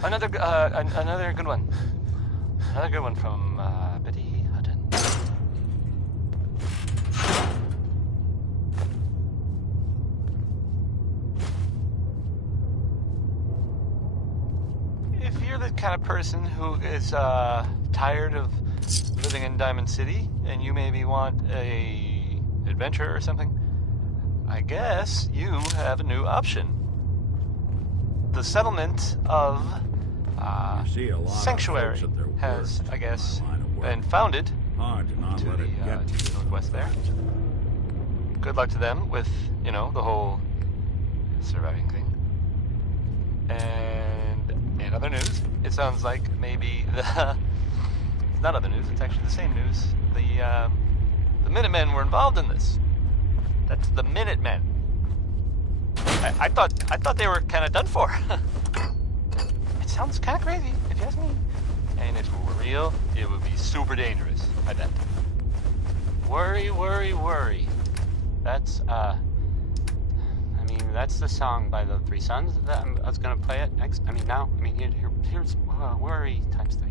Another good one. Another good one from Betty Hutton. If you're the kind of person who is tired of living in Diamond City and you maybe want a adventure or something, I guess you have a new option. The settlement of Sanctuary has, I guess, been founded to the northwest there. Good luck to them with, you know, the whole surviving thing. And in other news, it sounds like maybe it's not other news, it's actually the same news. The Minutemen were involved in this. That's the Minutemen. I thought they were kind of done for. It sounds kind of crazy, if you ask me. And if it were real, it would be super dangerous, I bet. Worry, worry, worry. That's, I mean, that's the song by the Three Sons that I was going to play it next. I mean, now, I mean, here's worry times 3.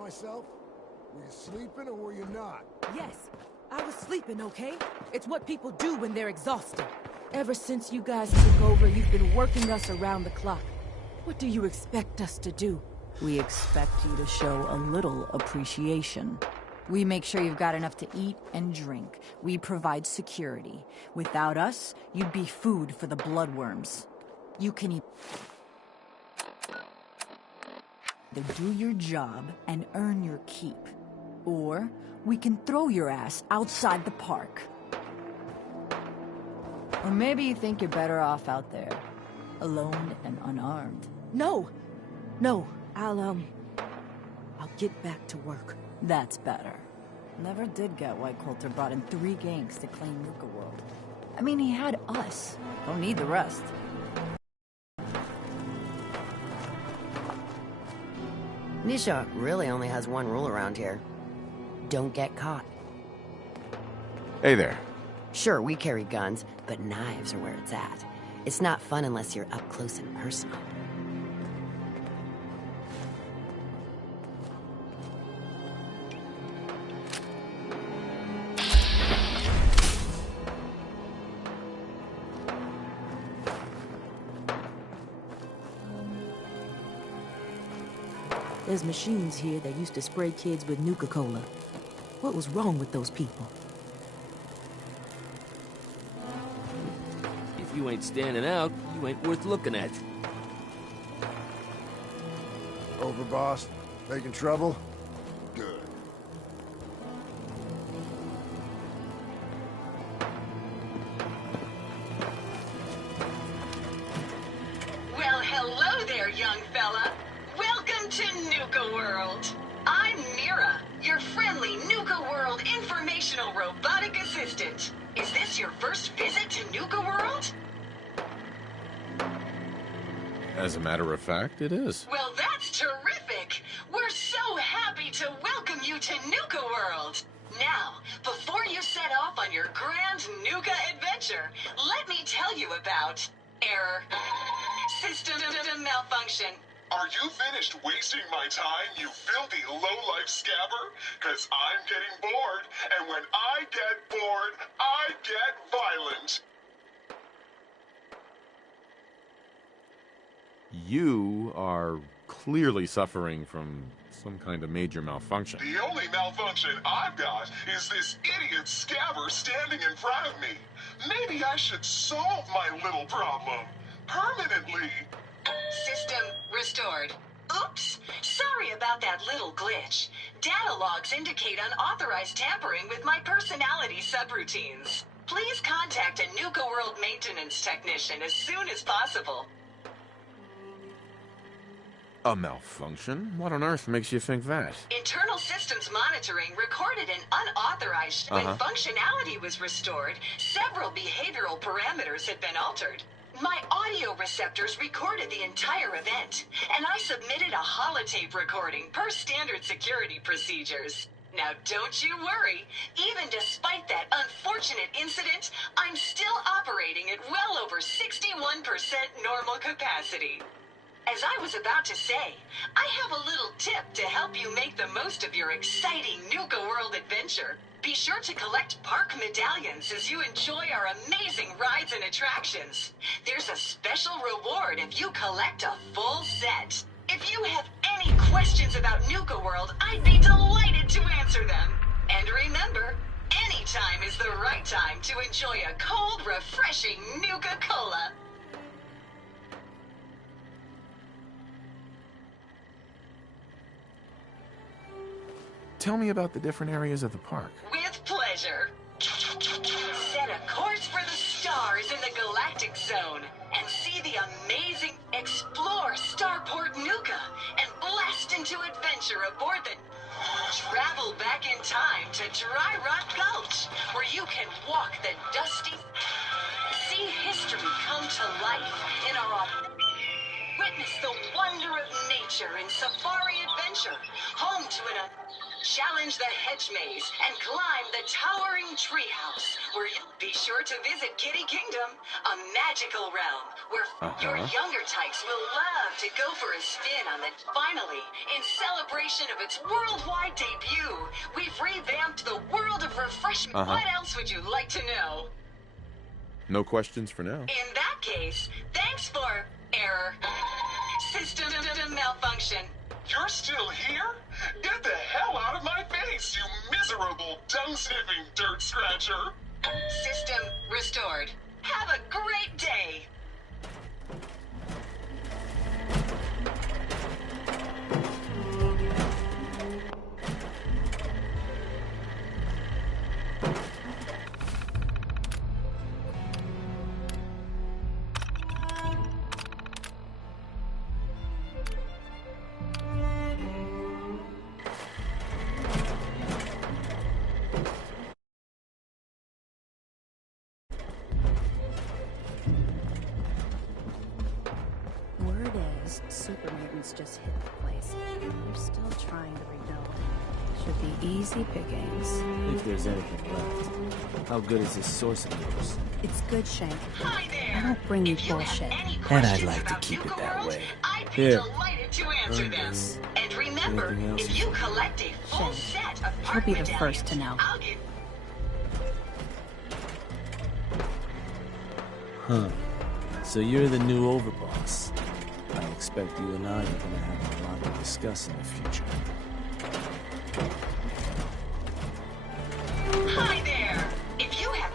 Myself? Were you sleeping or were you not? Yes, I was sleeping, okay? It's what people do when they're exhausted. Ever since you guys took over, you've been working us around the clock. What do you expect us to do? We expect you to show a little appreciation. We make sure you've got enough to eat and drink. We provide security. Without us, you'd be food for the bloodworms. You can eat... do your job and earn your keep. Or we can throw your ass outside the park. Or maybe you think you're better off out there, alone and unarmed. No! I'll get back to work. That's better. Never did get why Coulter brought in 3 gangs to claim Nuka-World. I mean, he had us. Don't need the rest. Nisha really only has one rule around here. Don't get caught. Hey there. Sure, we carry guns, but knives are where it's at. It's not fun unless you're up close and personal. There's machines here that used to spray kids with Nuka-Cola. What was wrong with those people? If you ain't standing out, you ain't worth looking at. Over, boss? Making trouble? Good. Well, hello there, young fella. Welcome to Nuka-World. I'm Mira, your friendly Nuka-World informational robotic assistant. Is this your first visit to Nuka-World? As a matter of fact, it is. Well, that's terrific. We're so happy to welcome you to Nuka-World. Now, before you set off on your grand Nuka adventure, let me tell you about error, system malfunction. Are you finished wasting my time, you filthy low-life scabber? 'Cause I'm getting bored, and when I get bored, I get violent. You are clearly suffering from some kind of major malfunction. The only malfunction I've got is this idiot scabber standing in front of me. Maybe I should solve my little problem permanently. System restored. Oops, sorry about that little glitch. Data logs indicate unauthorized tampering with my personality subroutines. Please contact a Nuka-World maintenance technician as soon as possible. A malfunction? What on earth makes you think that? Internal systems monitoring recorded an unauthorized. When functionality was restored, several behavioral parameters had been altered. My audio receptors recorded the entire event, and I submitted a holotape recording per standard security procedures. Now don't you worry, even despite that unfortunate incident, I'm still operating at well over 61% normal capacity. As I was about to say, I have a little tip to help you make the most of your exciting Nuka-World adventure. Be sure to collect park medallions as you enjoy our amazing rides and attractions. There's a special reward if you collect a full set. If you have any questions about Nuka-World, I'd be delighted to answer them. And remember, any time is the right time to enjoy a cold, refreshing Nuka-Cola. Tell me about the different areas of the park. With pleasure. Set a course for the stars in the Galactic Zone and see the amazing Explore Starport Nuka and blast into adventure aboard the... Travel back in time to Dry Rock Gulch, where you can walk the dusty... See history come to life in our... Witness the wonder of nature in Safari Adventure, home to an... Challenge the hedge maze and climb the towering treehouse, where you'll be sure to visit Kitty Kingdom, a magical realm where your younger types will love to go for a spin on the... Finally, in celebration of its worldwide debut, we've revamped the World of Refreshment. What else would you like to know? No questions for now. In that case, thanks for error. System malfunction. You're still here? Get the hell out of my face, you miserable, dung-sniffing dirt scratcher! System restored. Have a great day! Super mutants just hit the place. We're still trying to rebuild. Should be easy pickings. If there's anything left. How good is this source of yours? It's good, Shank. Hi there. I don't bring you bullshit. And I'd like to keep it that way. Here. Delighted to answer them. And remember, if you collect a full set of park You'll be the first to know. I'll give... Huh. So you're the new overboss. I expect you and I are gonna have a lot to discuss in the future. Hi there! If you have...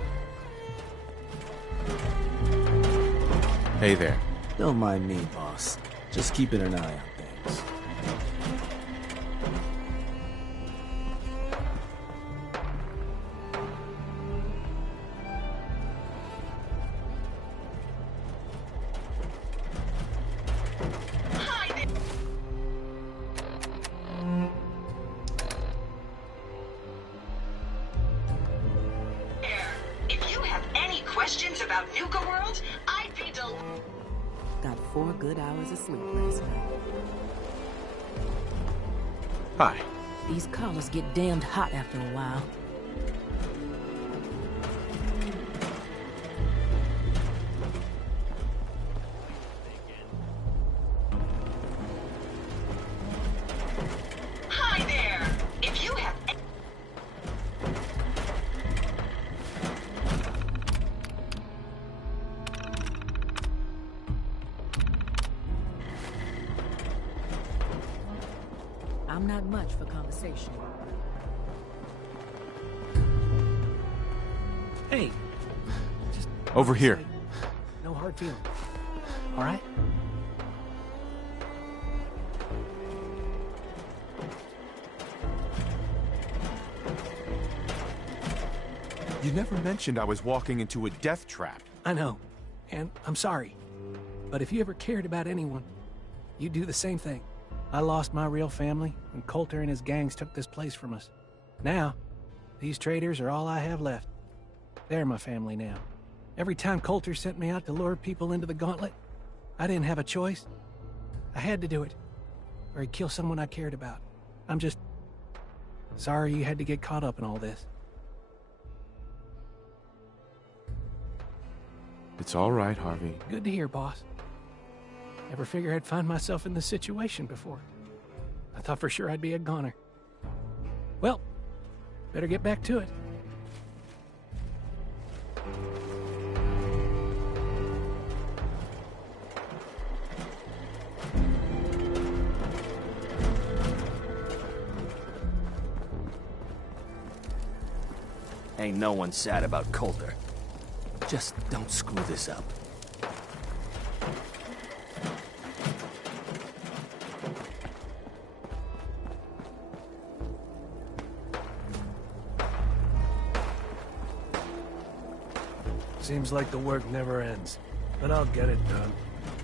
Hey there. Don't mind me, boss. Just keeping an eye on things. Hi there! If you have any questions about Nuka-World, I'd be Got 4 good hours of sleep last night. Hi. These collars get damned hot after a while. Hi there! If you have... I'm not much for conversation. Hey, just Over here. say, no hard feelings. All right? You never mentioned I was walking into a death trap. I know, and I'm sorry. But if you ever cared about anyone, you'd do the same thing. I lost my real family, and Coulter and his gangs took this place from us. Now, these traitors are all I have left. They're my family now. Every time Coulter sent me out to lure people into the gauntlet, I didn't have a choice. I had to do it, or he'd kill someone I cared about. I'm just sorry you had to get caught up in all this. It's all right, Harvey. Good to hear, boss. Never figured I'd find myself in this situation before. I thought for sure I'd be a goner. Well, better get back to it. Ain't no one sad about Coulter. Just don't screw this up. Seems like the work never ends, but I'll get it done.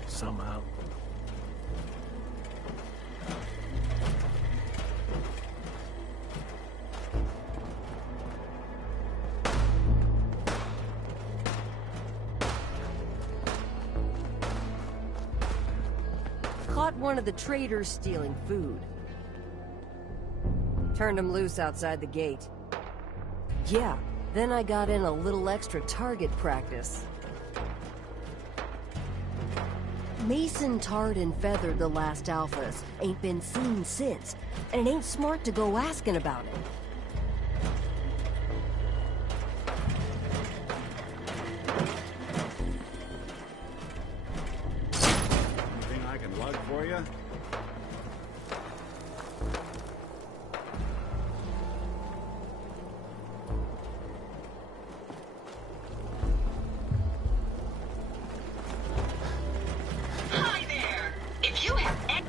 Somehow. Caught one of the traders stealing food. Turned him loose outside the gate. Yeah, then I got in a little extra target practice. Mason tarred and feathered the last alphas. Ain't been seen since. And it ain't smart to go asking about it. Anything I can lug for you? Hi there! If you have any...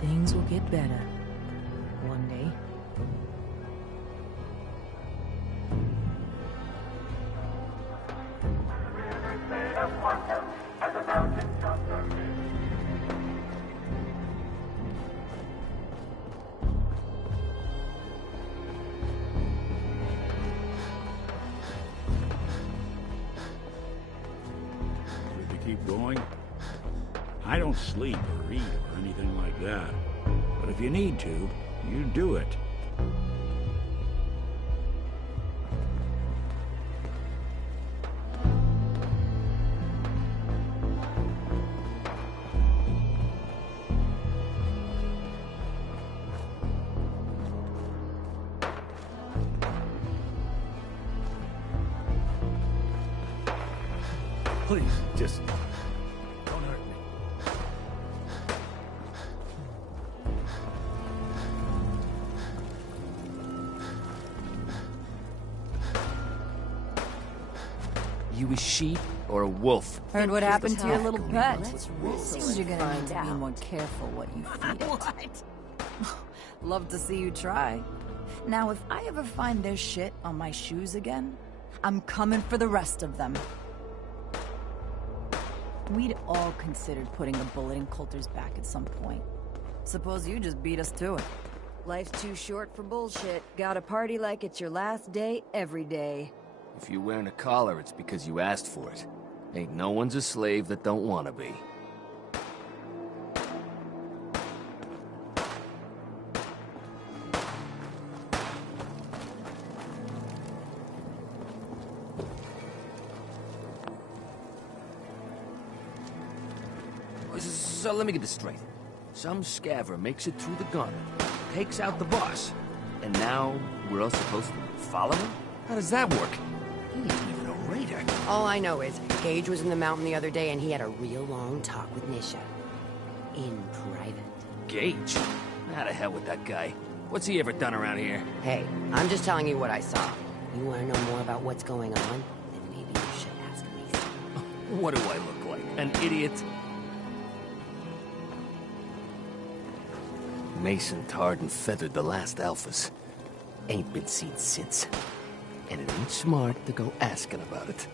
Things will get better. One day. keep going? I don't sleep or eat or anything like that. But if you need to, you do it. Please, just don't hurt me. You a sheep or a wolf? Heard what happened to your little pet. Let's Seems you're gonna need to be more careful what you feed it. What? Love to see you try. Now, if I ever find their shit on my shoes again, I'm coming for the rest of them. We'd all considered putting a bullet in Coulter's back at some point. Suppose you just beat us to it. Life's too short for bullshit. Gotta party like it's your last day every day. If you're wearing a collar, it's because you asked for it. Ain't no one's a slave that don't want to be. So let me get this straight. Some scaver makes it through the gun, takes out the boss, and now we're all supposed to follow him? How does that work? He ain't even a raider. All I know is, Gage was in the mountain the other day and he had a real long talk with Nisha. In private. Gage? How the hell with that guy? What's he ever done around here? Hey, I'm just telling you what I saw. You want to know more about what's going on? Then maybe you should ask Mason. What do I look like? An idiot? Mason tarred and feathered the last alphas. Ain't been seen since. And it ain't smart to go asking about it.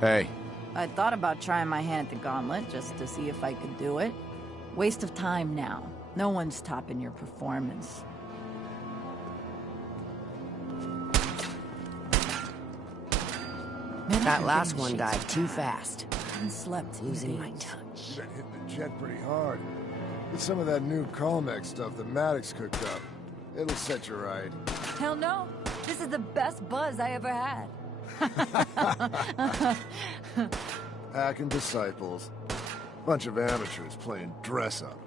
Hey. I thought about trying my hand at the gauntlet just to see if I could do it. Waste of time now. No one's topping your performance. That last one died too fast. And slept Losing my touch. You've been hitting the jet pretty hard. Get some of that new Colmex stuff that Maddox cooked up. It'll set you right. Hell no! This is the best buzz I ever had. Hacking disciples. Bunch of amateurs playing dress-up.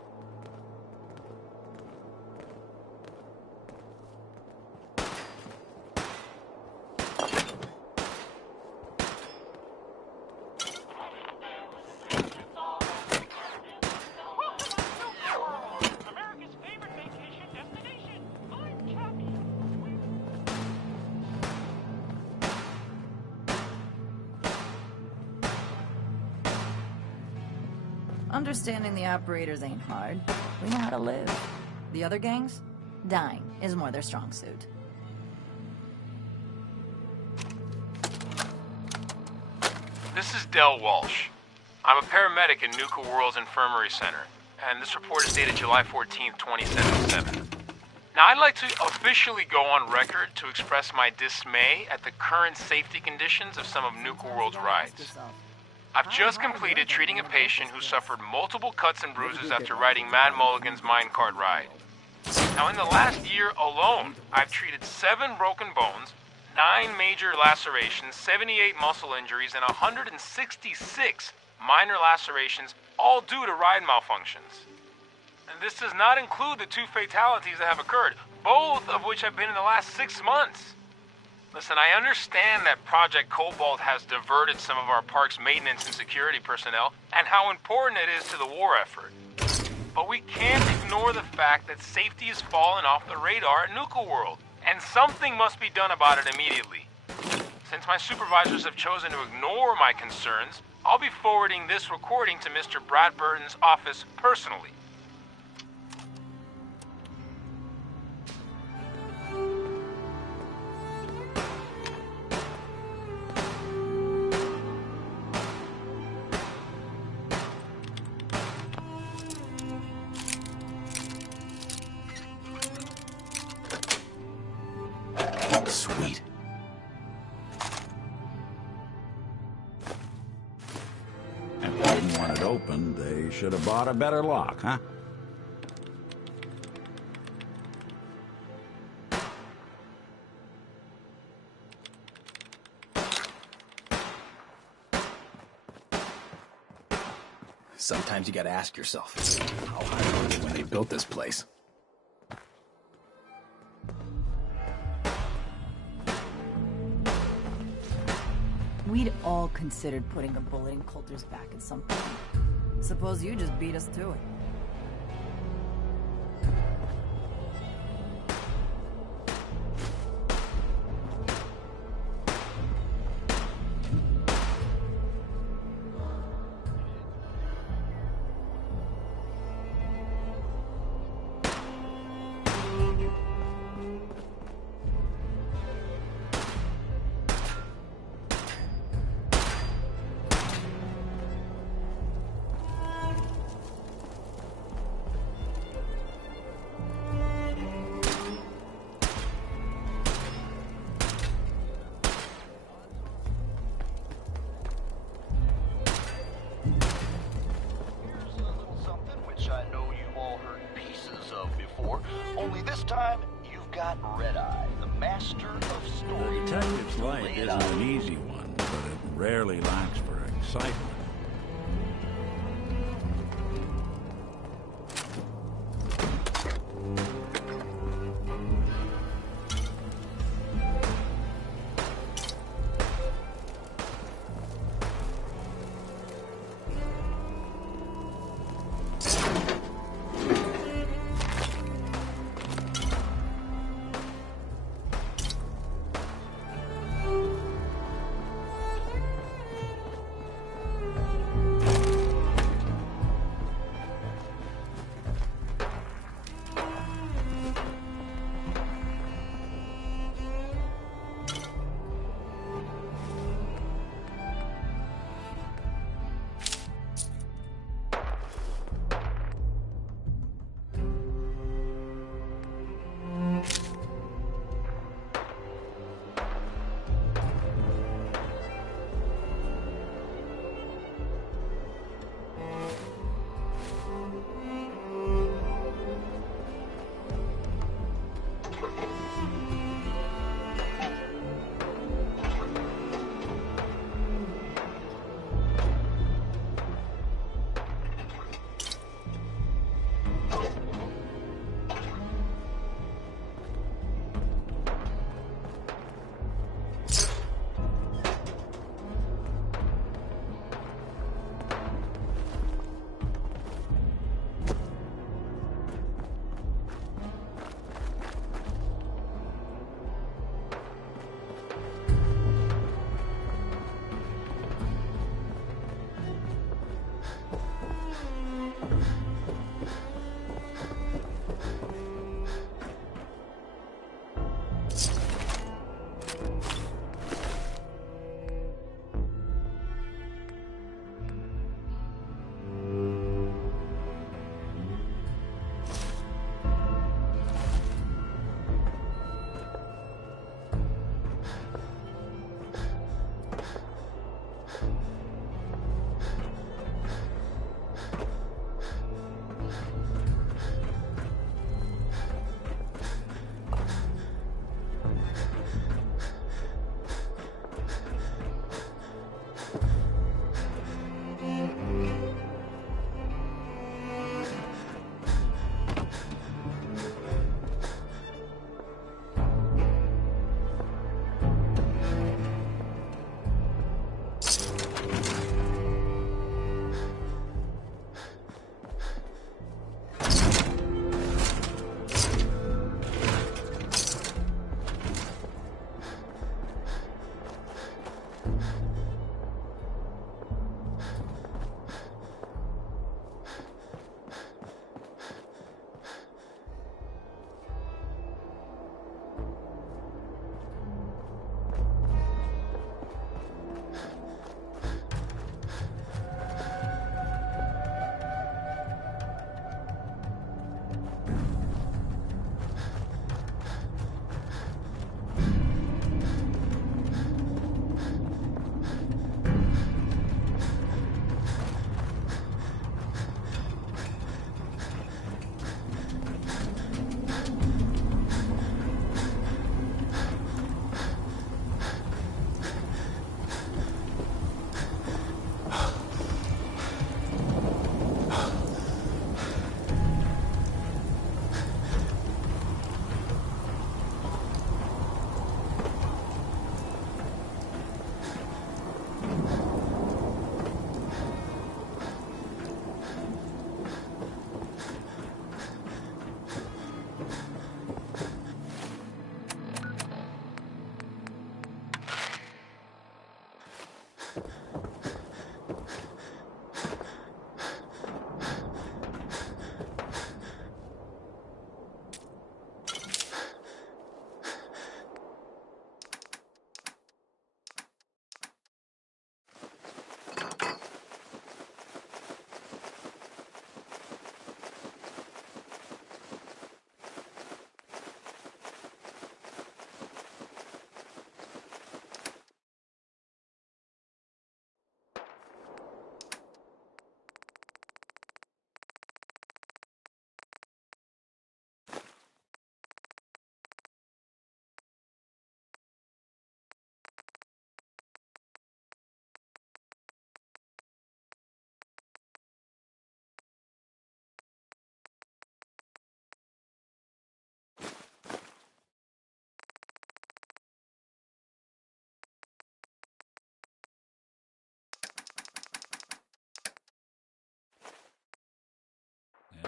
Understanding the operators ain't hard. We know how to live. The other gangs? Dying is more their strong suit. This is Del Walsh. I'm a paramedic in Nuka-World's Infirmary Center, and this report is dated July 14th, 2077. Now, I'd like to officially go on record to express my dismay at the current safety conditions of some of Nuka-World's rides. I've just completed treating a patient who suffered multiple cuts and bruises after riding Mad Mulligan's minecart ride. Now, in the last year alone, I've treated 7 broken bones, 9 major lacerations, 78 muscle injuries, and 166 minor lacerations, all due to ride malfunctions. And this does not include the 2 fatalities that have occurred, both of which have been in the last 6 months. Listen, I understand that Project Cobalt has diverted some of our park's maintenance and security personnel, and how important it is to the war effort. But we can't ignore the fact that safety has fallen off the radar at Nuka-World, and something must be done about it immediately. Since my supervisors have chosen to ignore my concerns, I'll be forwarding this recording to Mr. Bradburton's office personally. Sweet. If they didn't want it open, they should have bought a better lock, huh? Sometimes you gotta ask yourself, how high were they when they built this place? We'd all considered putting a bullet in Coulter's back at some point. Suppose you just beat us to it. Only this time, you've got Red Eye, the master of story. The detective's life isn't an easy one, but it rarely lacks for excitement.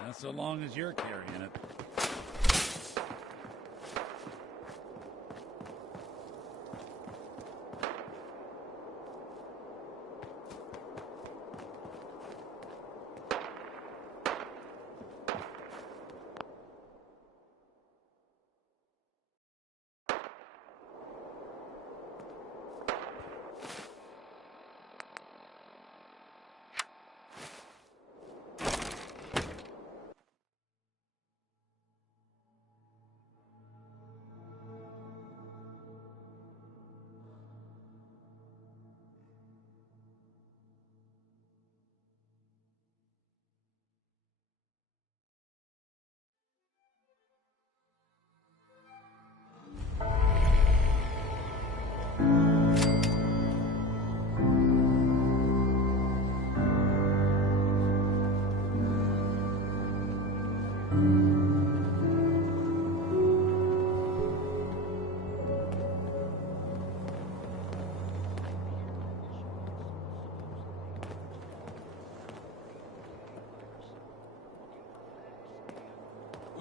Not so long as you're carrying it.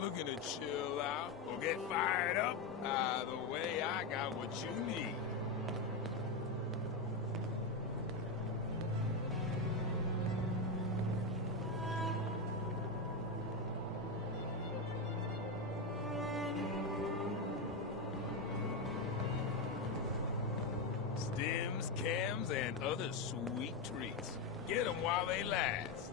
Looking to chill out or get fired up? Either way, I got what you need. Stems, cams, and other sweet treats. Get them while they last.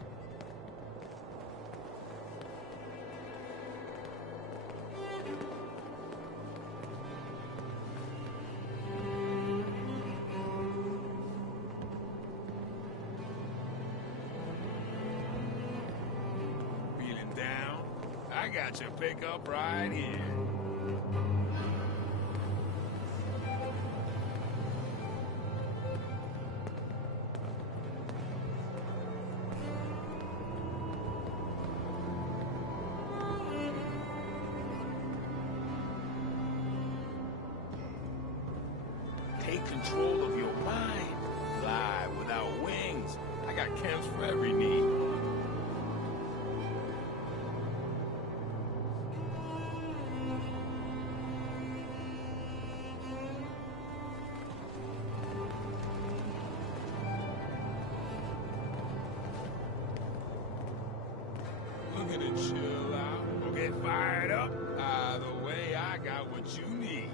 I got your pickup right here. Take control of your mind. Fly without wings. I got camps for every need. Looking to chill out or get fired up? Either way, I got what you need.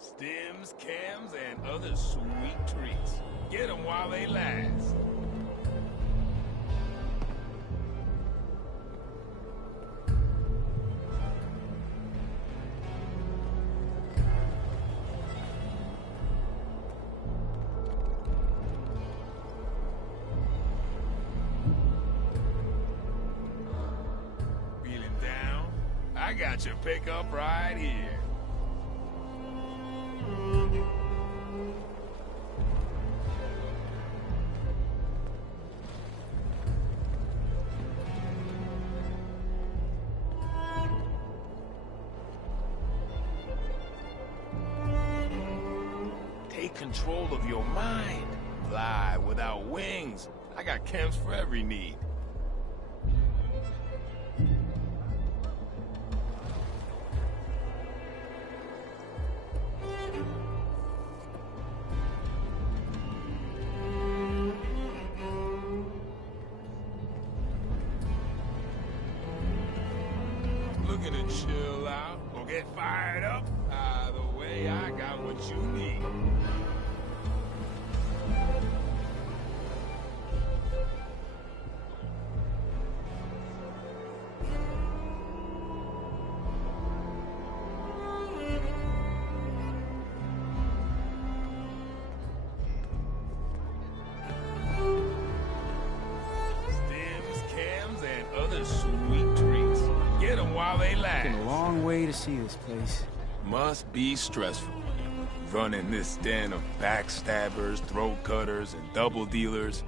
Stems, cams, and other sweet treats. Get them while they last. Feeling down? I got your pickup right here. Take control of your mind. Fly without wings. I got camps for every need. Looking to chill out or get fired up? Either way, I got what you need. Stems, cams, and other sweet treats. Get them while they last. Been a long way to see this place. Must be stressful. Running this den of backstabbers, throat cutters, and double dealers.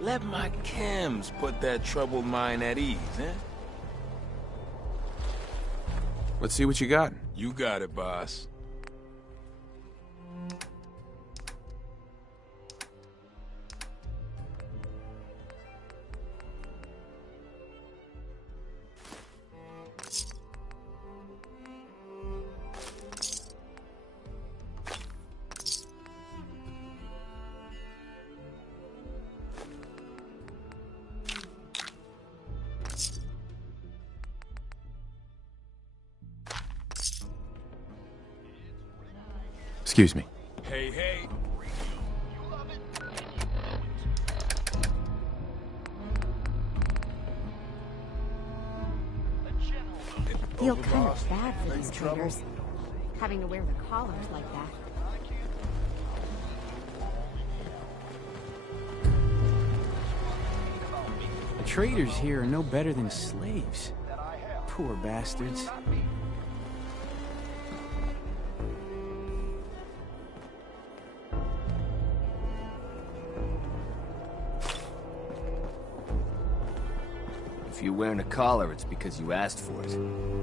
Let my chems put that troubled mind at ease, eh? Let's see what you got. You got it, boss. Excuse me. Hey, hey. Feel kind of bad for these traders, having to wear the collars like that. The traders here are no better than slaves. Poor bastards. If you're wearing a collar, it's because you asked for it.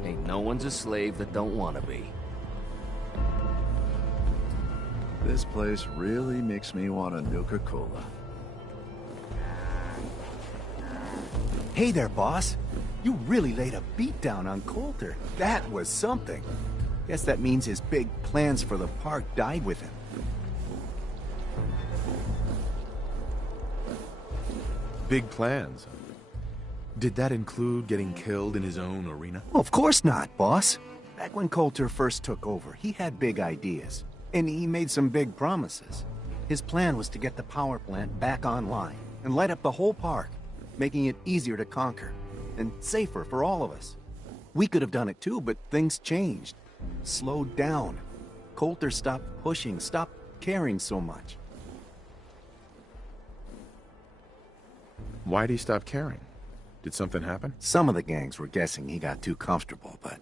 Ain't no one's a slave that don't want to be. This place really makes me want a Nuka-Cola. Hey there, boss. You really laid a beat down on Coulter. That was something. Guess that means his big plans for the park died with him. Big plans. Did that include getting killed in his own arena? Well, of course not, boss. Back when Coulter first took over, he had big ideas. And he made some big promises. His plan was to get the power plant back online and light up the whole park, making it easier to conquer and safer for all of us. We could have done it too, but things changed. Slowed down. Coulter stopped pushing, stopped caring so much. Why'd he stop caring? Did something happen? Some of the gangs were guessing he got too comfortable, but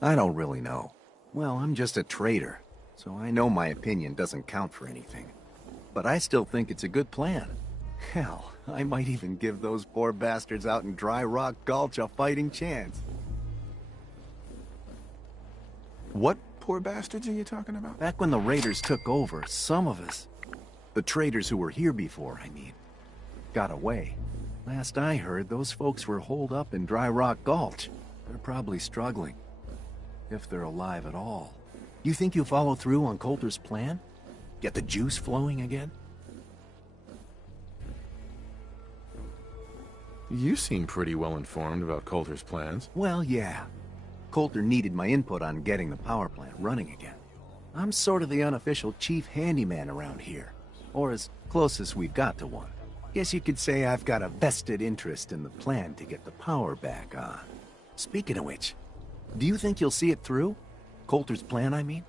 I don't really know. Well, I'm just a trader, so I know my opinion doesn't count for anything. But I still think it's a good plan. Hell, I might even give those poor bastards out in Dry Rock Gulch a fighting chance. What poor bastards are you talking about? Back when the raiders took over, some of us, the traders who were here before, I mean, got away. Last I heard, those folks were holed up in Dry Rock Gulch. They're probably struggling. If they're alive at all. You think you'll follow through on Coulter's plan? Get the juice flowing again? You seem pretty well informed about Coulter's plans. Well, yeah. Coulter needed my input on getting the power plant running again. I'm sort of the unofficial chief handyman around here. Or as close as we've got to one. Guess you could say I've got a vested interest in the plan to get the power back on. Speaking of which, do you think you'll see it through? Coulter's plan, I mean?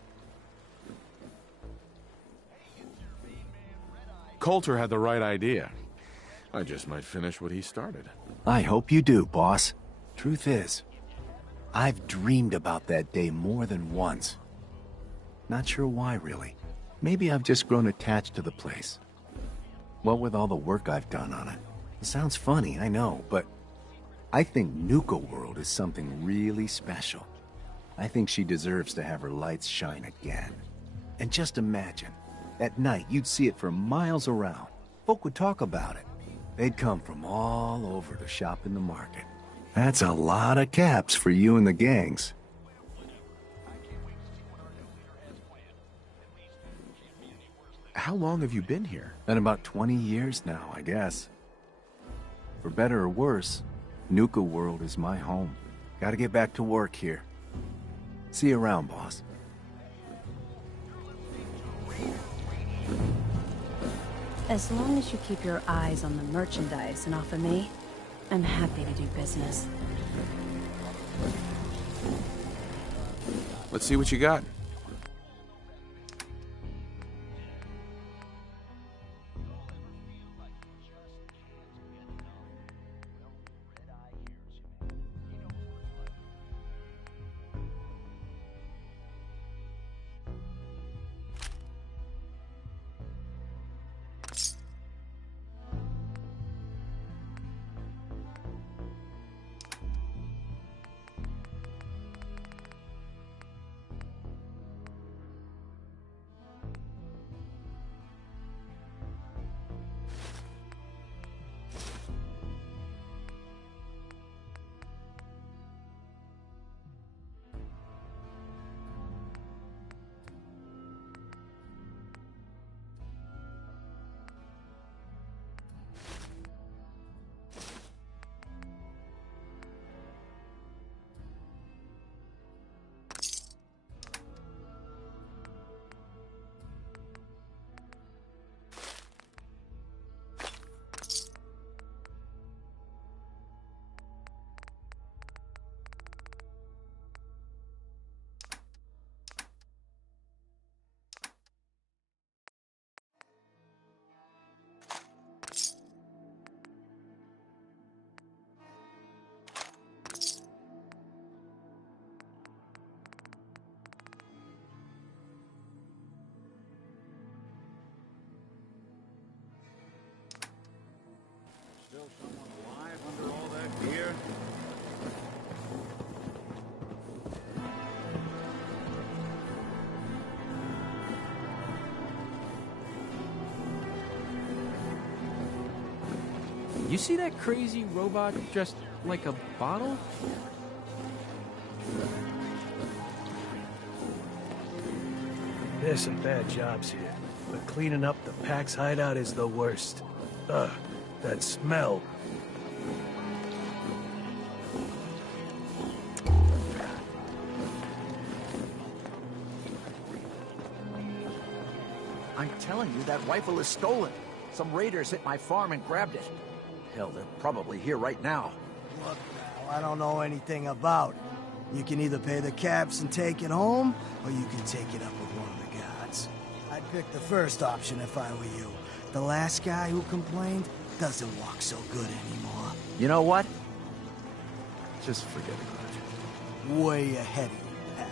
Coulter had the right idea. I just might finish what he started. I hope you do, boss. Truth is, I've dreamed about that day more than once. Not sure why, really. Maybe I've just grown attached to the place. What with all the work I've done on it. It sounds funny, I know, but I think Nuka-World is something really special. I think she deserves to have her lights shine again. And just imagine, at night you'd see it for miles around. Folk would talk about it. They'd come from all over to shop in the market. That's a lot of caps for you and the gangs. How long have you been here? Been about 20 years now, I guess. For better or worse, Nuka-World is my home. Gotta get back to work here. See you around, boss. As long as you keep your eyes on the merchandise and off of me, I'm happy to do business. Let's see what you got. You see that crazy robot dressed like a bottle? There's some bad jobs here, but cleaning up the Pack's hideout is the worst. Ugh, that smell. I'm telling you, that rifle is stolen. Some raiders hit my farm and grabbed it. Hell, they're probably here right now. Look now, I don't know anything about it. You can either pay the caps and take it home, or you can take it up with one of the guards. I'd pick the first option if I were you. The last guy who complained doesn't walk so good anymore. You know what? Just forget about it. Way ahead of you, pal.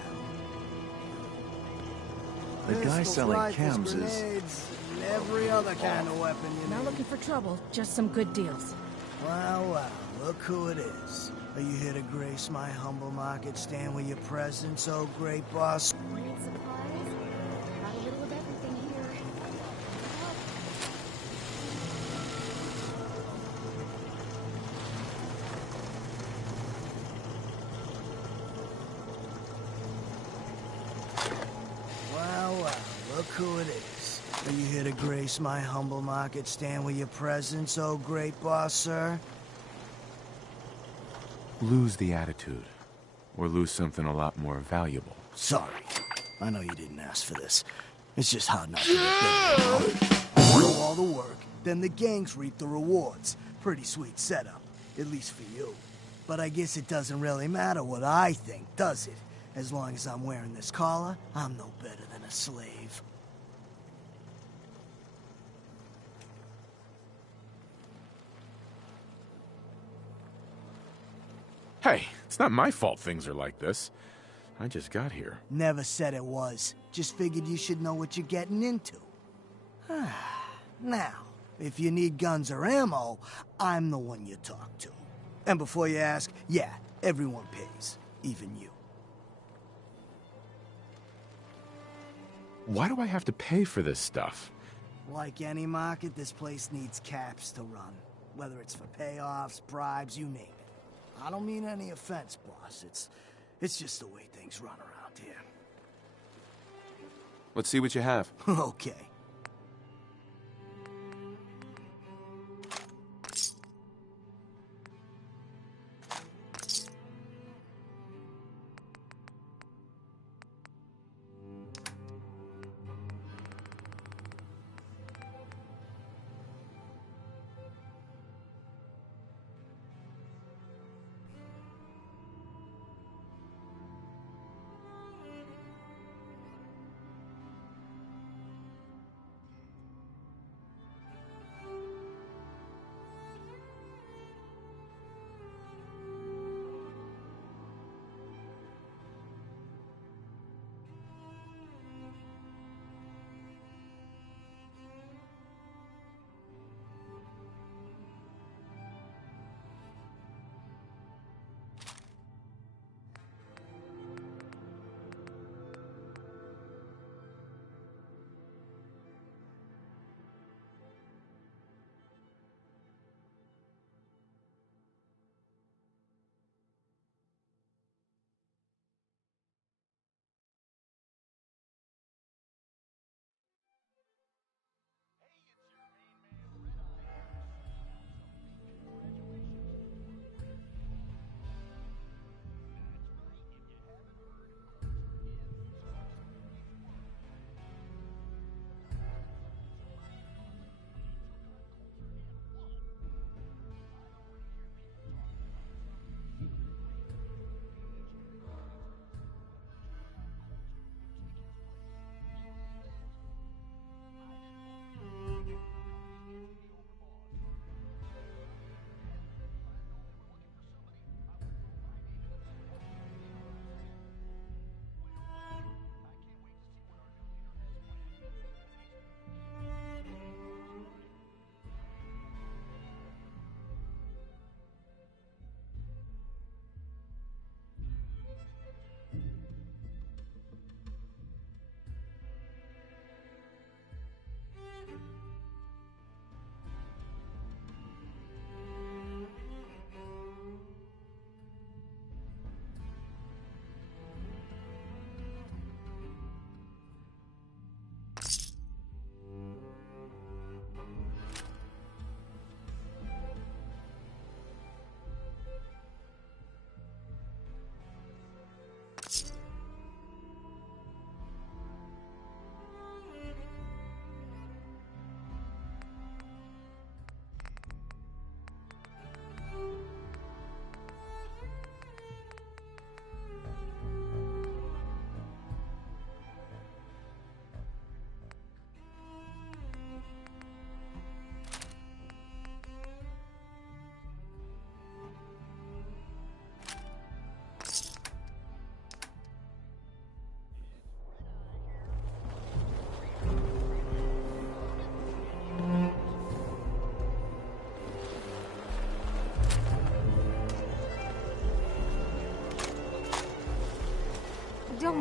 The guy selling Rifles, chems is... grenades, and every other kind of weapon you Not need. looking for trouble, just some good deals. Well, look who it is. Are you here to grace my humble market stand with your presence, oh great boss? Great supplies. Got a little of everything here. Well, look who it is. Are you here to grace my humble market stand with your presence, oh great boss, sir? Lose the attitude, or lose something a lot more valuable. Sorry. I know you didn't ask for this. It's just hard not to get bitten. I do all the work, then the gangs reap the rewards. Pretty sweet setup, at least for you. But I guess it doesn't really matter what I think, does it? As long as I'm wearing this collar, I'm no better than a slave. Hey, it's not my fault things are like this. I just got here. Never said it was. Just figured you should know what you're getting into. Now, if you need guns or ammo, I'm the one you talk to. And before you ask, yeah, everyone pays. Even you. Why do I have to pay for this stuff? Like any market, this place needs caps to run. Whether it's for payoffs, bribes, you name it. I don't mean any offense, boss. It's just the way things run around here. Let's see what you have. Okay.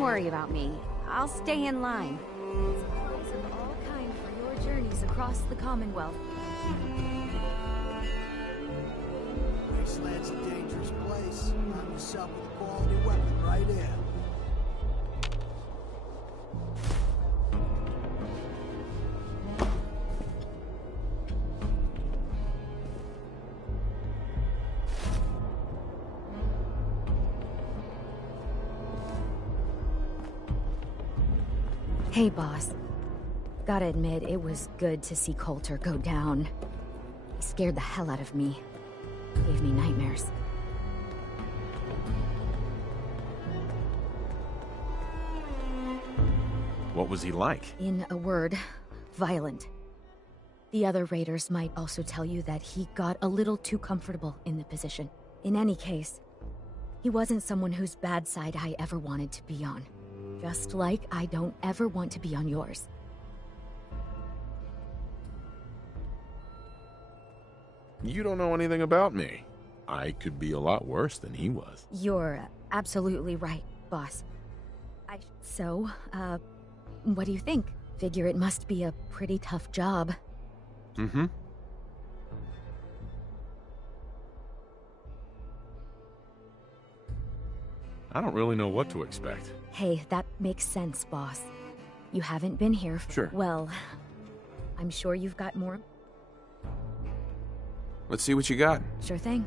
worry about me. I'll stay in line. Supplies of all kind for your journeys across the Commonwealth. Wasteland's a dangerous place. Arm yourself with a quality weapon right here. Hey, boss. Gotta admit, it was good to see Coulter go down. He scared the hell out of me. Gave me nightmares. What was he like? In a word, violent. The other raiders might also tell you that he got a little too comfortable in the position. In any case, he wasn't someone whose bad side I ever wanted to be on. Just like I don't ever want to be on yours. You don't know anything about me. I could be a lot worse than he was. You're absolutely right, boss. What do you think? Figure it must be a pretty tough job. Mm-hmm. I don't really know what to expect. Hey, that makes sense, boss. You haven't been here Sure. Well, I'm sure you've got more. Let's see what you got. Sure thing.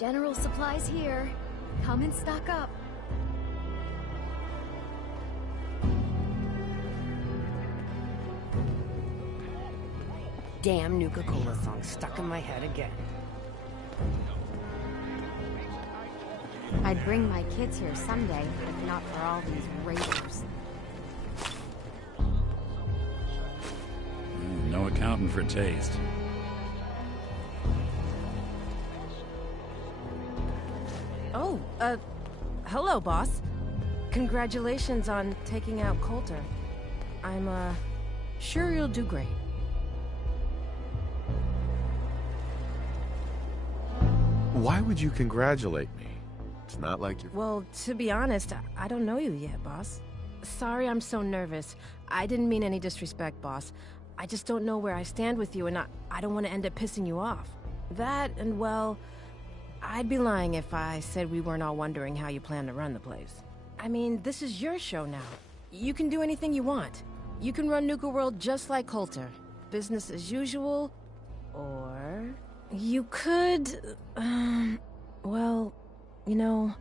General supplies here. Come and stock up. Damn Nuka-Cola song stuck in my head again. I'd bring my kids here someday, if not for all these raiders. No accounting for taste. Oh, hello, boss. Congratulations on taking out Coulter. I'm, sure you'll do great. Why would you congratulate me? It's not like you're... Well, to be honest, I don't know you yet, boss. Sorry I'm so nervous. I didn't mean any disrespect, boss. I just don't know where I stand with you, and I don't want to end up pissing you off. That, and well, I'd be lying if I said we weren't all wondering how you plan to run the place. I mean, this is your show now. You can do anything you want. You can run Nuka-World just like Coulter. Business as usual, or... You could... well, you know...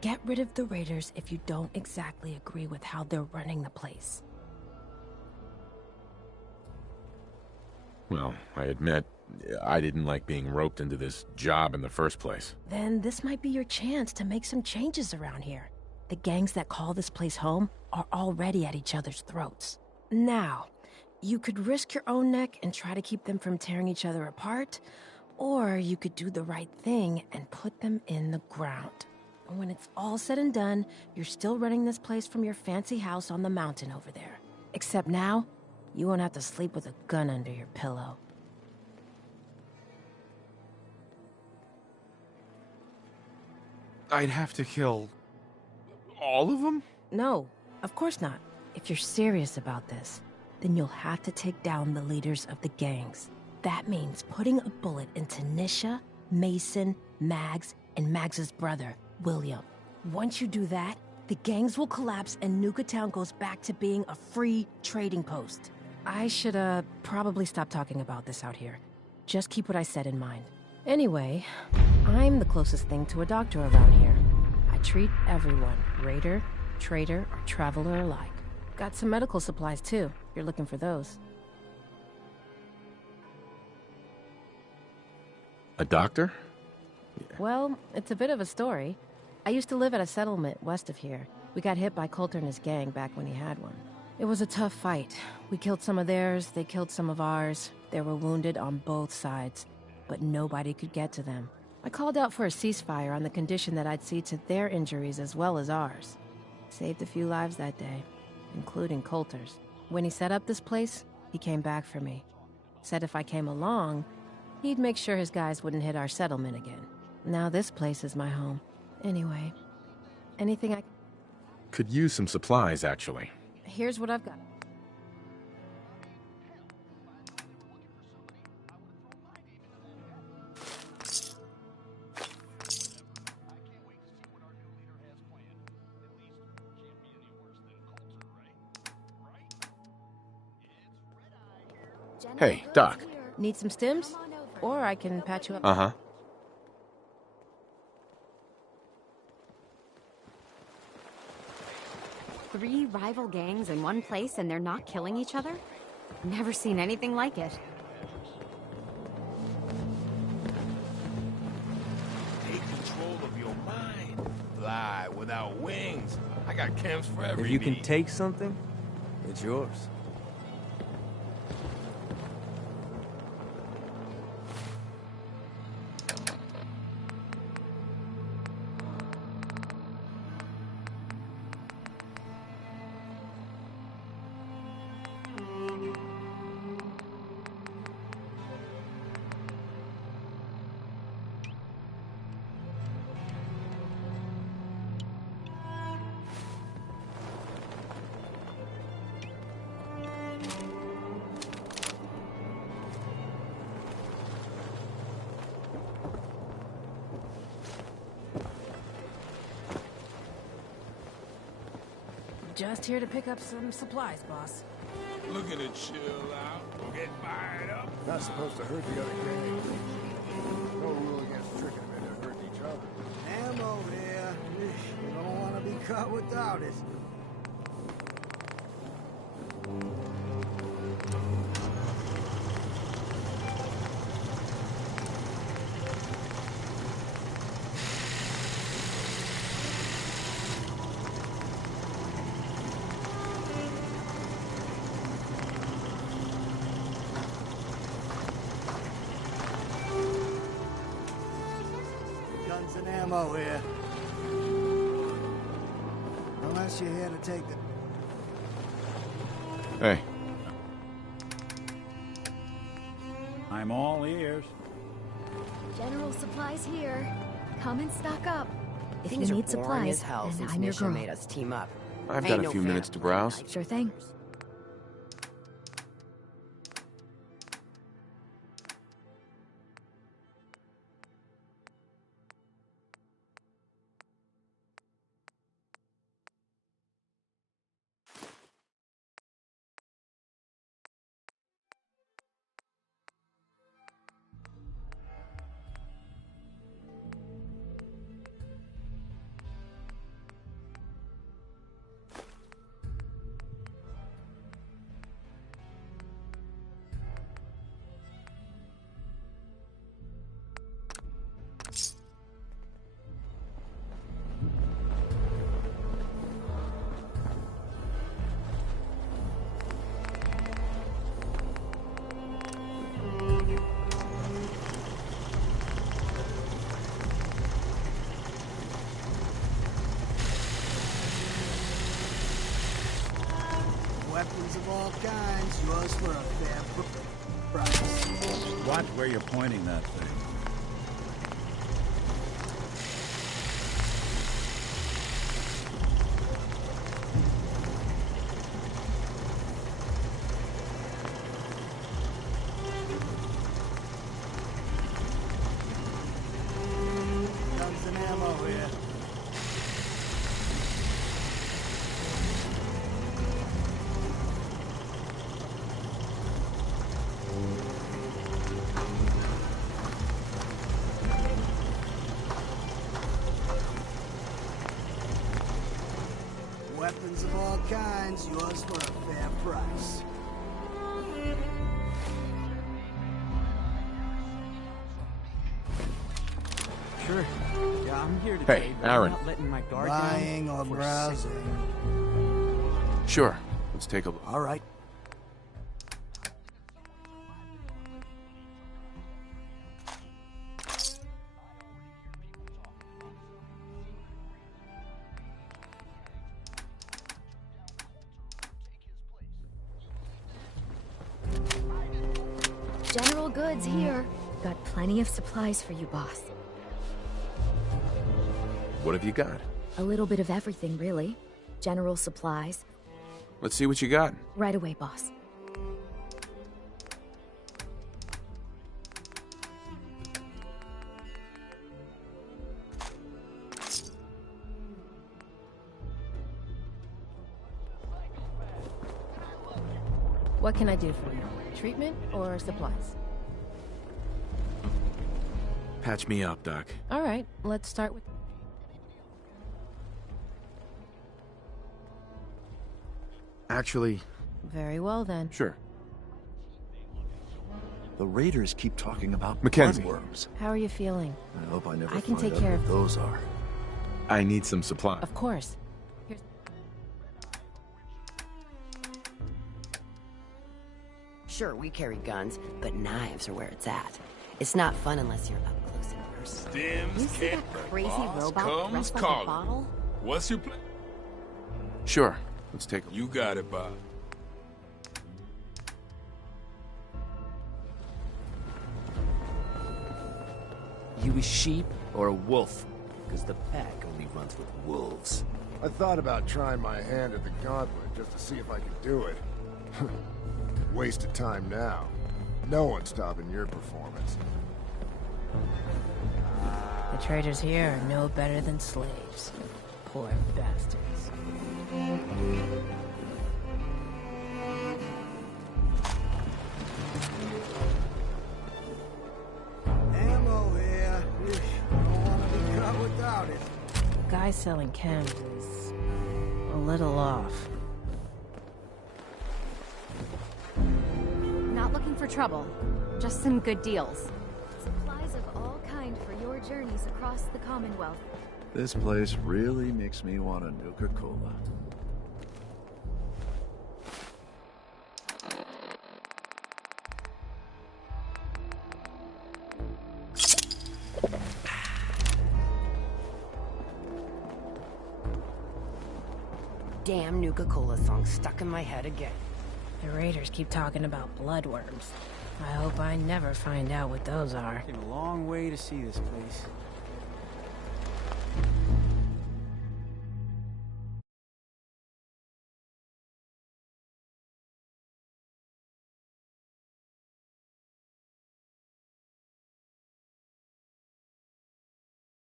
Get rid of the Raiders if you don't exactly agree with how they're running the place. Well, I admit, I didn't like being roped into this job in the first place. Then this might be your chance to make some changes around here. The gangs that call this place home are already at each other's throats. Now, you could risk your own neck and try to keep them from tearing each other apart, or you could do the right thing and put them in the ground. When it's all said and done, you're still running this place from your fancy house on the mountain over there. Except now, you won't have to sleep with a gun under your pillow. I'd have to kill... all of them? No, of course not. If you're serious about this, then you'll have to take down the leaders of the gangs. That means putting a bullet into Nisha, Mason, Mags, and Mags's brother, William. Once you do that, the gangs will collapse and Nuka Town goes back to being a free trading post. I should, probably stop talking about this out here. Just keep what I said in mind. Anyway, I'm the closest thing to a doctor around here. I treat everyone, raider, trader, or traveler alike. Got some medical supplies too, if you're looking for those. A doctor? Well, it's a bit of a story. I used to live at a settlement west of here. We got hit by Coulter and his gang back when he had one. It was a tough fight. We killed some of theirs, they killed some of ours. They were wounded on both sides, but nobody could get to them. I called out for a ceasefire on the condition that I'd see to their injuries as well as ours. Saved a few lives that day, including Coulter's. When he set up this place, he came back for me. Said if I came along, he'd make sure his guys wouldn't hit our settlement again. Now this place is my home. Anyway, anything I... Could use some supplies, actually. Here's what I've got. Hey, Doc. Need some stims? Or I can patch you up. Uh-huh. Three rival gangs in one place and they're not killing each other? Never seen anything like it. Take control of your mind. Fly without wings. I got camps for every If you can need. take something, it's yours. Just here to pick up some supplies, boss. Look at it chill out. Don't get fired up. Not supposed to hurt the other gang. No rule against tricking them into hurting each other. Ammo here. You don't want to be caught without it. Guns and ammo here. Unless you're here to take the... Hey. I'm all ears. General supplies here. Come and stock up. If Things you are need boring supplies, as hell then since I'm your Nisha girl. made us team up. I've I got ain't a no few fan minutes of to playing browse. like Sure thing. Weapons of all kinds, yours for a fair price. Watch where you're pointing that thing. Comes an ammo here. Weapons of all kinds, yours for a fair price. Sure. Yeah, I'm here today. Hey, but Aaron. I'm not letting my guard Buying down or for browsing? Sure. Let's take a look. All right. General goods here. Got plenty of supplies for you, boss. What have you got? A little bit of everything, really. General supplies. Let's see what you got. Right away, boss. What can I do for you? Treatment or supplies? Patch me up, Doc. All right, let's start with... Actually, Very well, then. sure. The raiders keep talking about Mackenzie. bloodworms. How are you feeling? I hope I never I can find take out care what of- those are. I need some supply. Of course. Here's... Sure, we carry guns, but knives are where it's at. It's not fun unless you're up close and personal. Dim's You see that crazy robot comes dressed like a calling. bottle? What's your plan? Sure. Let's take a look. You got it, Bob. You a sheep or a wolf? Because the pack only runs with wolves. I thought about trying my hand at the gauntlet just to see if I could do it. Waste of time now. No one's stopping your performance. The traders here are no better than slaves. Poor bastards. Ammo here. Don't want to be caught without it. The guy selling chems is a little off. Not looking for trouble. Just some good deals. Supplies of all kind for your journeys across the Commonwealth. This place really makes me want a Nuka-Cola. Damn Nuka-Cola song stuck in my head again. The raiders keep talking about bloodworms. I hope I never find out what those are. Came a long way to see this place.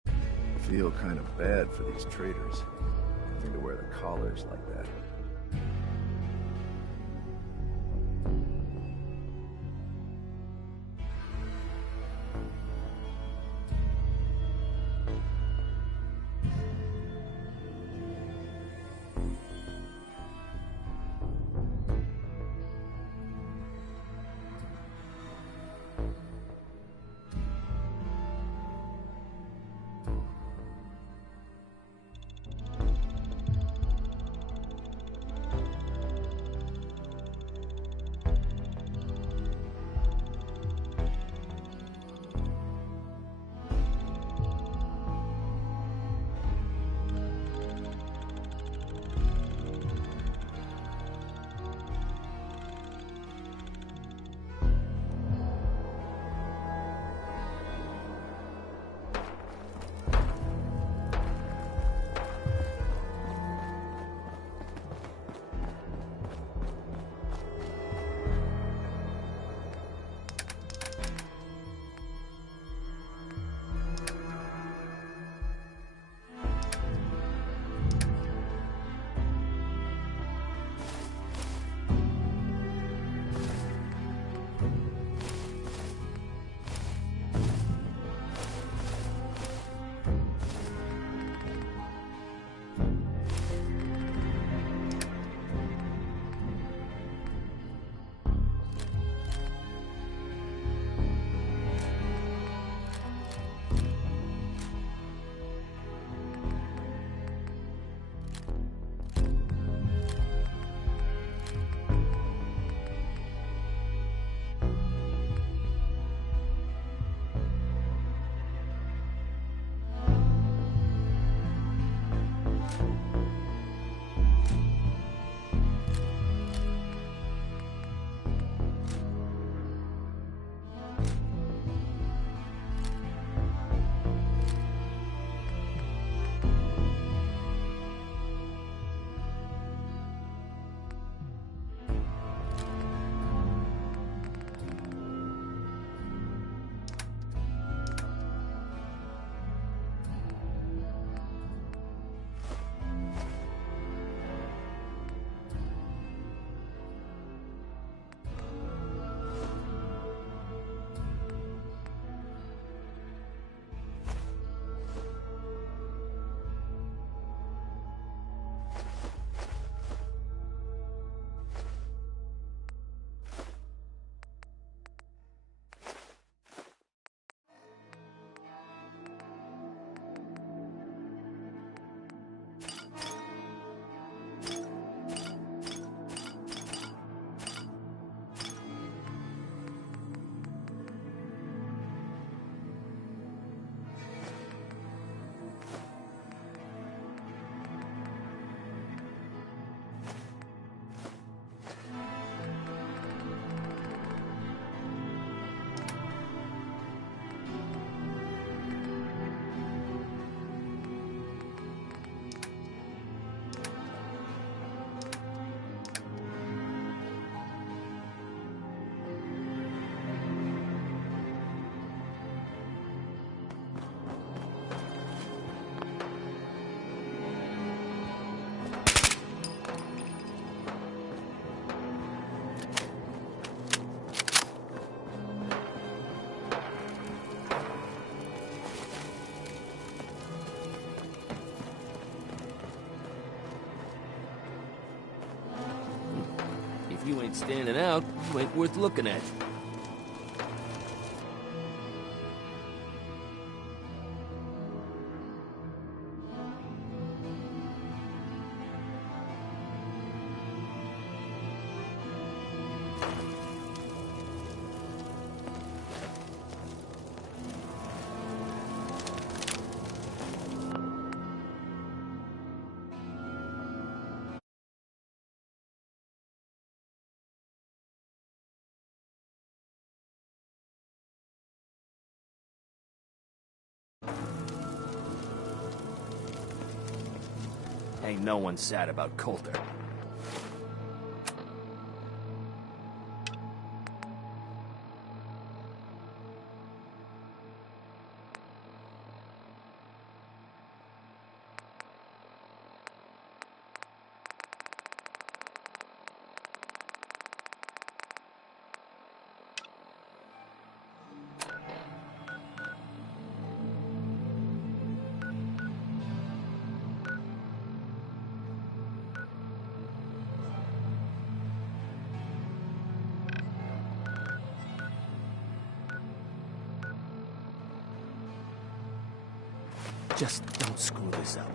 I feel kind of bad for these traders. Having to wear the collars like that. If you ain't standing out, you ain't worth looking at. Ain't no one sad about Coulter. Just don't screw this up.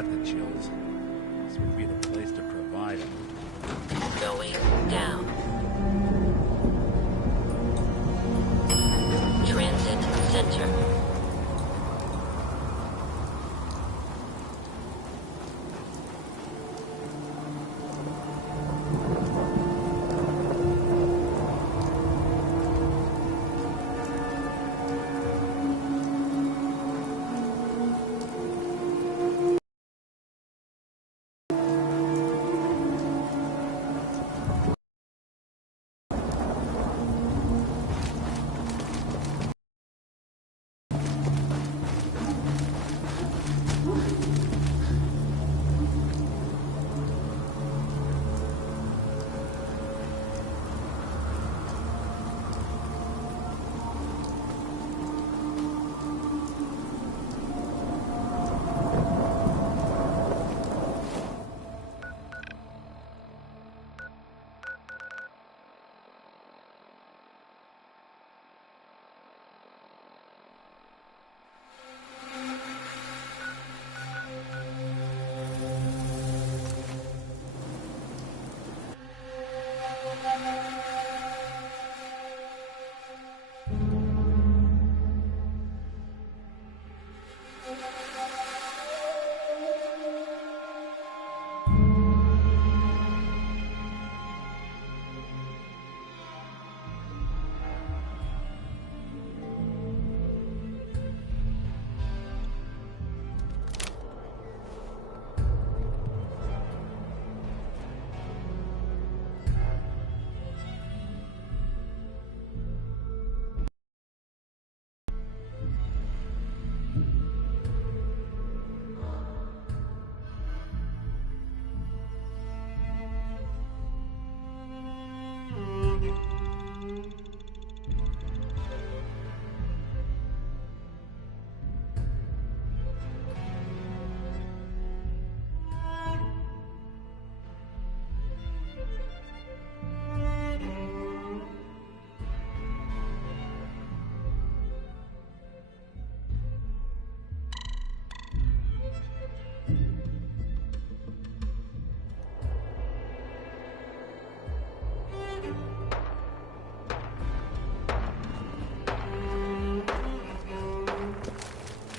got the chills. This would be the place to provide them. Going down. Transit center.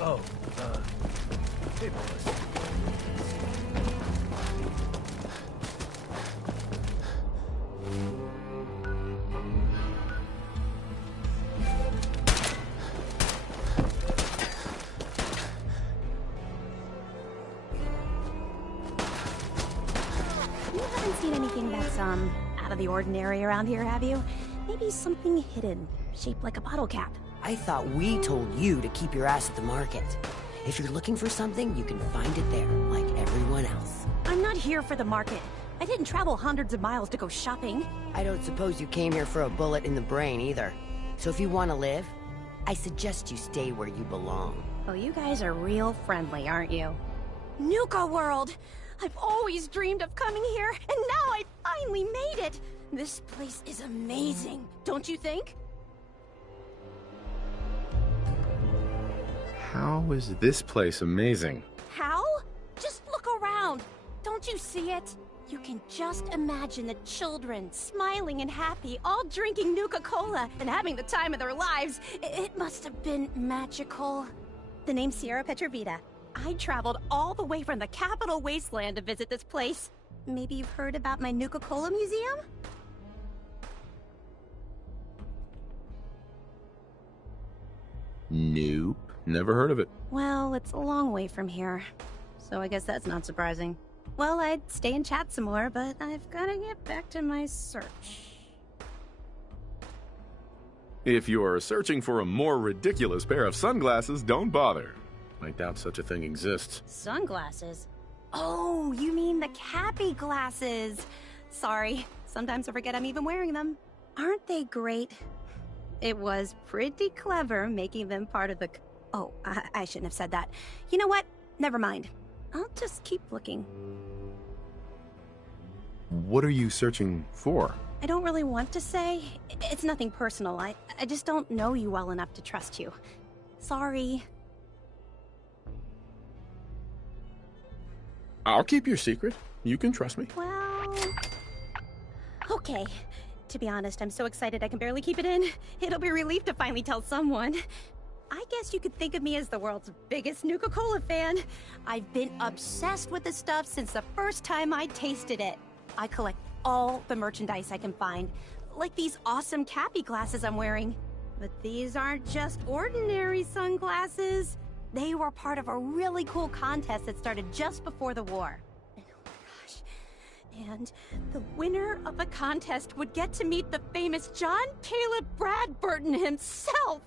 Oh, hey boys. You haven't seen anything that's, out of the ordinary around here, have you? Maybe something hidden, shaped like a bottle cap. I thought we told you to keep your ass at the market. If you're looking for something, you can find it there, like everyone else. I'm not here for the market. I didn't travel hundreds of miles to go shopping. I don't suppose you came here for a bullet in the brain, either. So if you want to live, I suggest you stay where you belong. Oh, you guys are real friendly, aren't you? Nuka-World! I've always dreamed of coming here, and now I finally made it! This place is amazing, don't you think? How is this place amazing? How? Just look around. Don't you see it? You can just imagine the children, smiling and happy, all drinking Nuka-Cola and having the time of their lives. It must have been magical. The name's Sierra Petrovita. I traveled all the way from the capital wasteland to visit this place. Maybe you've heard about my Nuka-Cola museum? Nope. Never heard of it. Well, it's a long way from here, so I guess that's not surprising. Well, I'd stay and chat some more, but I've gotta get back to my search. If you're searching for a more ridiculous pair of sunglasses, don't bother. I doubt such a thing exists. Sunglasses? Oh, you mean the Cappy glasses. Sorry, sometimes I forget I'm even wearing them. Aren't they great? It was pretty clever making them part of the... Oh, I shouldn't have said that. You know what? Never mind. I'll just keep looking. What are you searching for? I don't really want to say. It's nothing personal. I just don't know you well enough to trust you. Sorry. I'll keep your secret. You can trust me. Well... Okay. To be honest, I'm so excited I can barely keep it in. It'll be a relief to finally tell someone. I guess you could think of me as the world's biggest Nuka-Cola fan. I've been obsessed with the stuff since the first time I tasted it. I collect all the merchandise I can find, like these awesome Cappy glasses I'm wearing. But these aren't just ordinary sunglasses. They were part of a really cool contest that started just before the war. And oh my gosh. And the winner of the contest would get to meet the famous John Caleb Bradburton himself.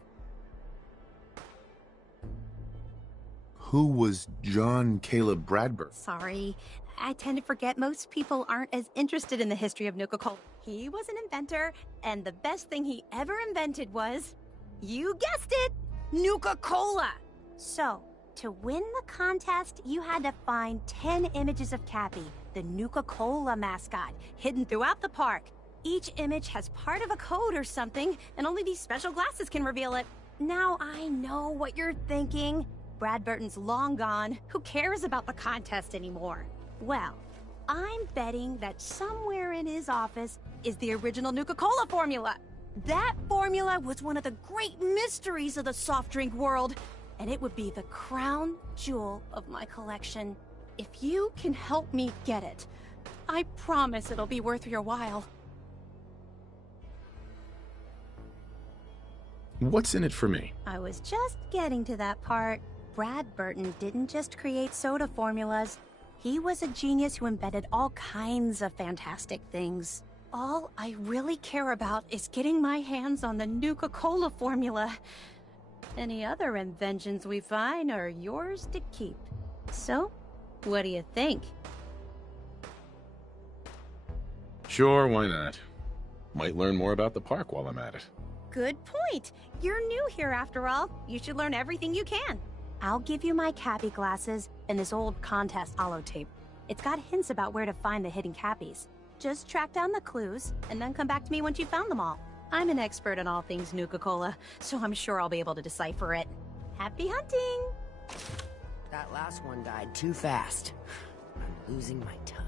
Who was John Caleb Bradburn? Sorry, I tend to forget most people aren't as interested in the history of Nuka-Cola. He was an inventor, and the best thing he ever invented was, you guessed it, Nuka-Cola! So, to win the contest, you had to find 10 images of Cappy, the Nuka-Cola mascot, hidden throughout the park. Each image has part of a code or something, and only these special glasses can reveal it. Now I know what you're thinking. Bradburton's long gone. Who cares about the contest anymore? Well, I'm betting that somewhere in his office is the original Nuka-Cola formula. That formula was one of the great mysteries of the soft drink world, and it would be the crown jewel of my collection. If you can help me get it, I promise it'll be worth your while. What's in it for me? I was just getting to that part. Bradburton didn't just create soda formulas. He was a genius who invented all kinds of fantastic things. All I really care about is getting my hands on the Nuka-Cola formula. Any other inventions we find are yours to keep. So, what do you think? Sure, why not? Might learn more about the park while I'm at it. Good point. You're new here after all. You should learn everything you can. I'll give you my Cappy glasses and this old contest holotape. It's got hints about where to find the hidden Cappies. Just track down the clues, and then come back to me once you've found them all. I'm an expert in all things Nuka-Cola, so I'm sure I'll be able to decipher it. Happy hunting! That last one died too fast. I'm losing my touch.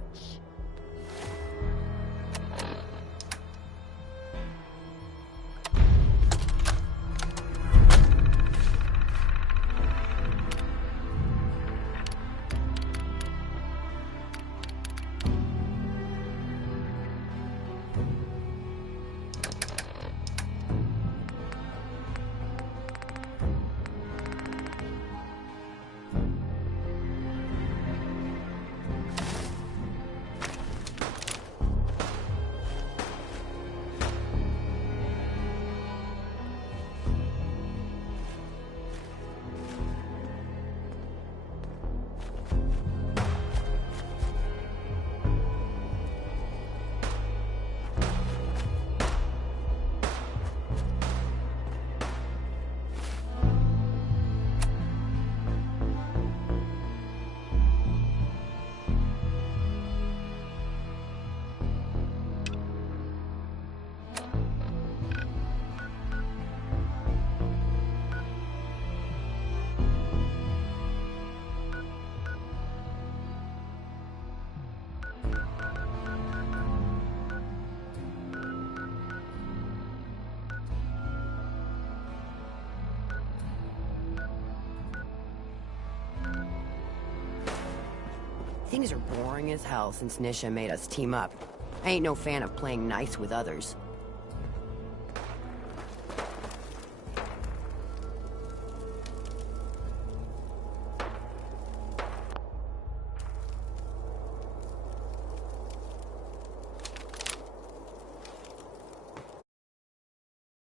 Things are boring as hell since Nisha made us team up. I ain't no fan of playing nice with others.